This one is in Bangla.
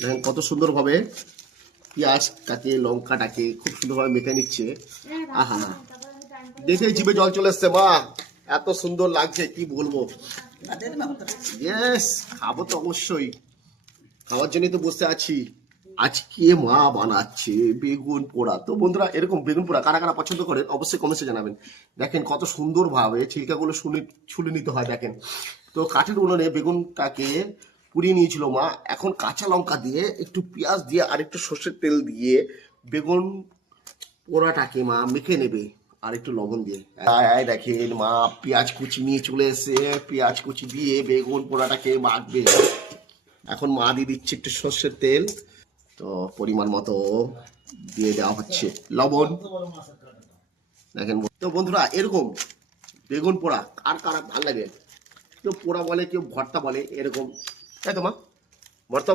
দেখেন কত সুন্দরভাবে পেঁয়াজ কাটে লঙ্কাটাকে খুব সুন্দরভাবে মেখে নিচ্ছে। আহা, দেখে জিভে জল চলে এসছে মা, এত সুন্দর লাগছে কি বলবো। ইয়েস, খাবো তো অবশ্যই, খাওয়ার জন্যই তো বসে আছি। আজকে মা বানাচ্ছে বেগুন পোড়া। তো বন্ধুরা, এরকম বেগুন পোড়া কারা কারা পছন্দ করেন অবশ্যই কমেন্টে জানাবেন। দেখেন কত সুন্দরভাবে ছিলকাগুলো ছুলে নিতে হয়। দেখেন তো কাঠের উনুনে বেগুনটাকে পুড়িয়ে নিয়েছিল মা। এখন কাঁচা লঙ্কা দিয়ে একটু পেঁয়াজ দিয়ে আর একটু সর্ষের তেল দিয়ে বেগুন পোড়াটাকে মা মেখে নেবে আর একটু লবণ দিয়ে। দেখেন মা পেঁয়াজ কুচি নিয়ে চলে এসে পেঁয়াজ কুচি দিয়ে বেগুন পোড়াটাকে মাখবে। এখন মা দিয়ে দিচ্ছে একটু সর্ষের তেল, তো পরিমাণ মতো দিয়ে দেওয়া হচ্ছে লবণ। দেখেন তো বন্ধুরা, এরকম বেগুন পোড়া কার কার ভালো লাগে, কেউ পোড়া বলে কেউ ভর্তা বলে, এরকম তাই তো মা, ভর্তা